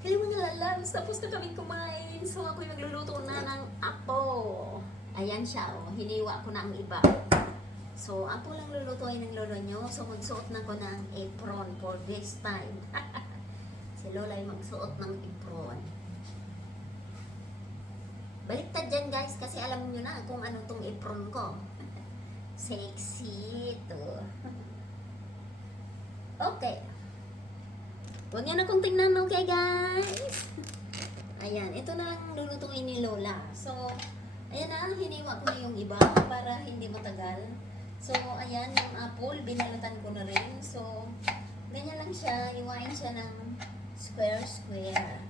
Hello mga lalabs, tapos na kami kumain. So ako'y magluluto na ng apo. Ayan siya, oh. Hiniwa ko na ang iba. So apo lang lulutuin ng lolo nyo. So magsuot na ko ng apron for this time. Si lola ay magsuot ng apron. Baliktad dyan guys, kasi alam nyo na kung ano tong apron ko. Sexy to. Okay. Huwag niyo na kong tingnan, okay guys? Ayan, ito na lang lulutuin ni Lola. So, ayan na, hiniwa ko na yung iba para hindi matagal. So, ayan, yung apple, binalatan ko na rin. So, ganyan lang siya, iwain siya ng square-square.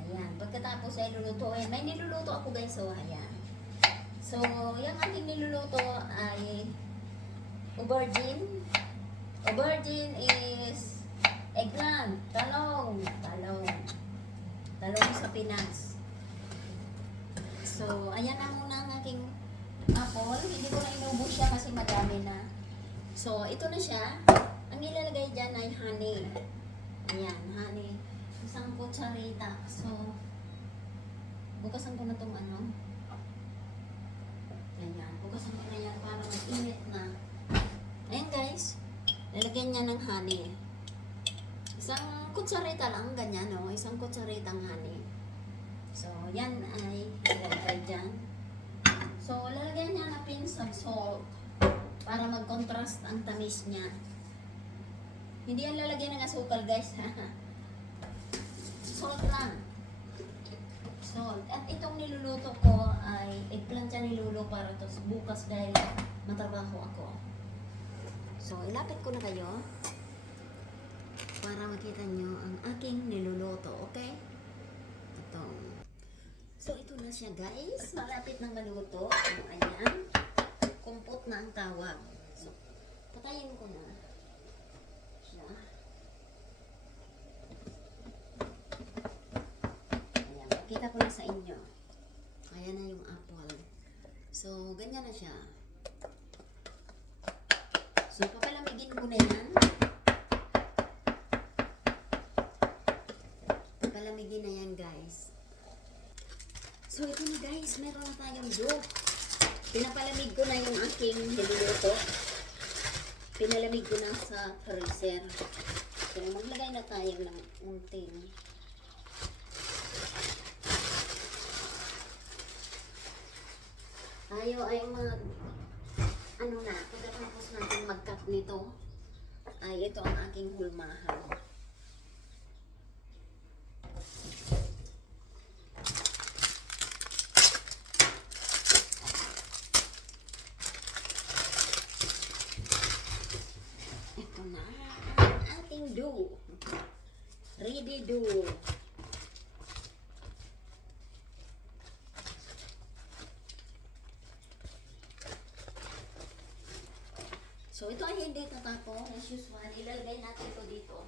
Ayan, pagkatapos ay lulutuin. May niluluto ako guys, so ayan. So, yung ating niluluto ay aubergine. Aubergine is eggplant, talong sa Pinas. So, ayan na muna ang aking apple. Hindi ko na inubos siya kasi madami na. So, ito na siya. Ang ilalagay dyan ay honey. Ayan, honey. Isang kutsarita. So, bukasan ko na itong ano. Ayan, bukasan ko na yan para mag-init na. Ayan guys. Lalagyan niya ng honey. Isang kutsarita lang, ganyan, no? Isang kutsaritang honey. So, yan ay ilalagay dyan. So, lalagyan niya na pinch of salt para mag-contrast ang tamis niya. Hindi yan lalagyan ng asukal, guys. Salt lang. Salt. At itong niluluto ko ay eggplant siya nilulo para to bukas dahil matrabaho ako. So, ilapit ko na kayo para makita nyo ang aking niluluto, okay? Ito. So, ito na siya guys. Malapit nang maluto. So, ayan. Kumpot na ang tawag. So, patayin ko na siya. Ayan. Pakita ko na sa inyo. Ayan na yung apple. So, ganyan na siya. So, papalamigin ko na yan. Papalamigin na yan, guys. So, ito na, guys. Meron na tayong dough. Pinapalamig ko na yung aking niluluto. Pinalamig ko na sa freezer. So, maglagay na tayo ng unting. Tayo ay ano na, pagkatapos natin mag-cut nito, ay ito ang aking hulmahan. Ito na ang ating dough. Ready dough. So, ito ay hindi tatapon. As usual, ilalagay natin ito dito.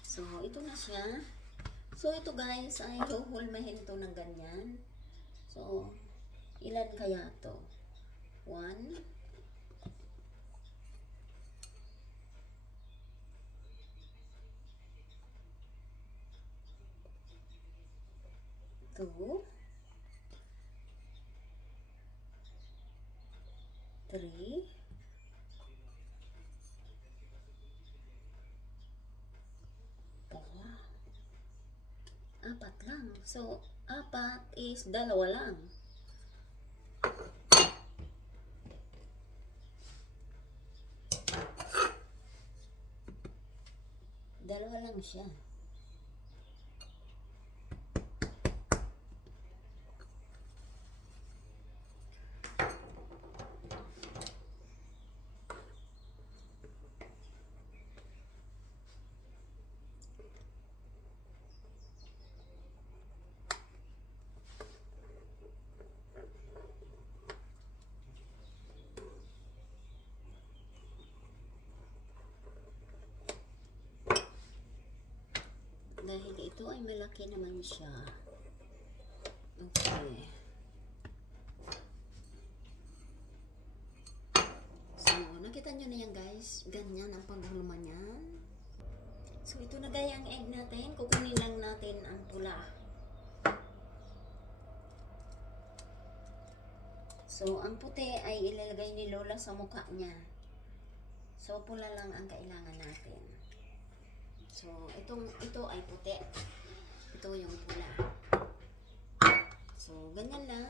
So, ito na siya. So, ito guys, ay huhulmahin ito ng ganyan. So, ilan kaya to? 1, 2, 3, 4, 4 lang. So, 4 is 2 lang. Dalawa lang siya. Dahil ito ay malaki naman siya. Okay. guys, ganyan ang paghulma niyan. So ito na gaya ang egg natin. Kukunin lang natin ang pula. So ang puti ay ilalagay ni Lola sa mukha niya. So pula lang ang kailangan natin. So ito ay puti. Ito yung pula. So ganyan lang.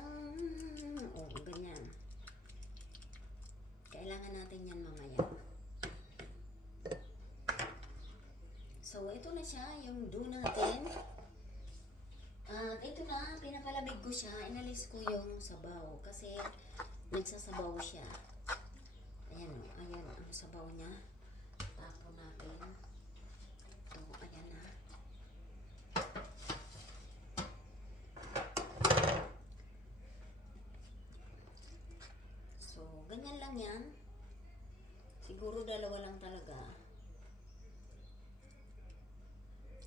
Oh, ganyan. Kailangan natin yan mamaya. So, ito na siya, yung dough natin. At ito na, pinapalamig ko siya. Inalis ko yung sabaw kasi nagsasabaw siya. Ayan o, ayan ang sabaw niya. Tapon natin. Ito, ayan na. So, ganyan lang yan. Siguro dalawa lang talaga.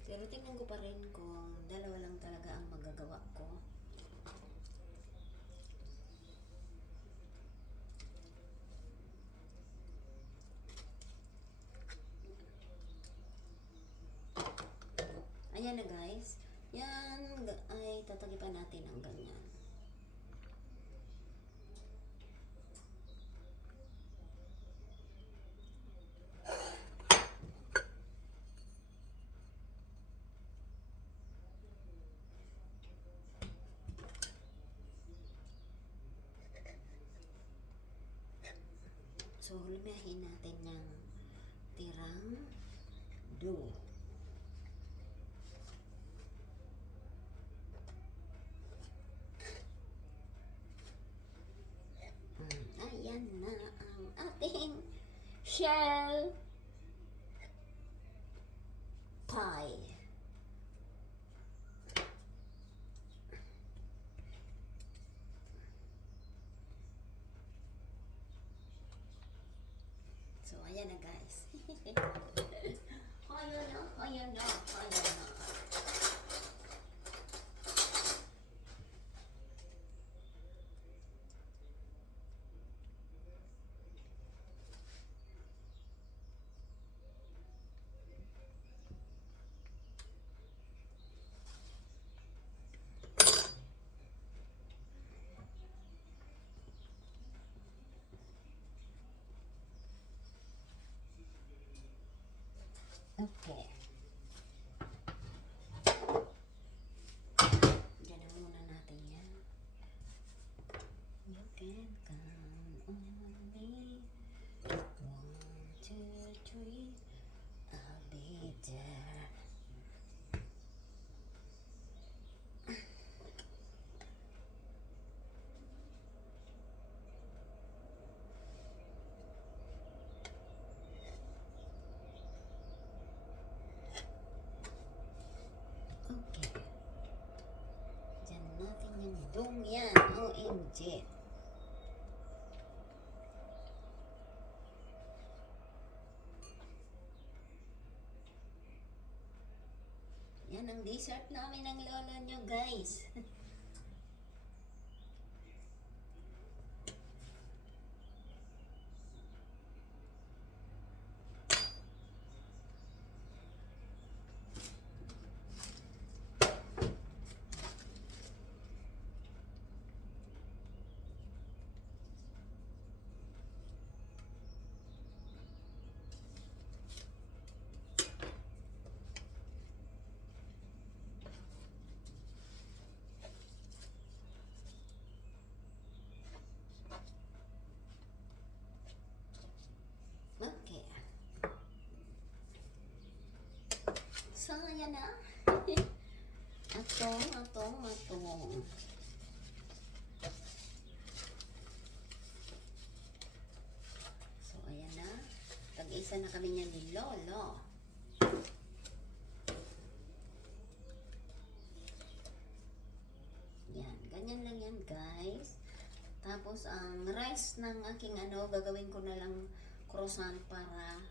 Pero tingnan ko pa rin kung dalawa lang talaga ang magagawa ko. Ayan na guys. Yan ay tatagipan natin ang ganyan. So, lumihin natin yung tirang dough. Ayan na ang ating shell pie. So, ayan na guys. Ayan na, ayan na, ayan na. Okay. Diyan na muna natin yan. You can count on me. 1, 2, 3. I'll be there. Okay. Diyan natin yung dong yan. OMG. Yan ang dessert namin ng lola nyo guys. Okay. So, ayan na. Atong. So, ayan na. Tag-isa na kami niyan ni Lolo. Yan. Ganyan lang yan, guys. Tapos, ang rice ng aking gagawin ko na lang croissant para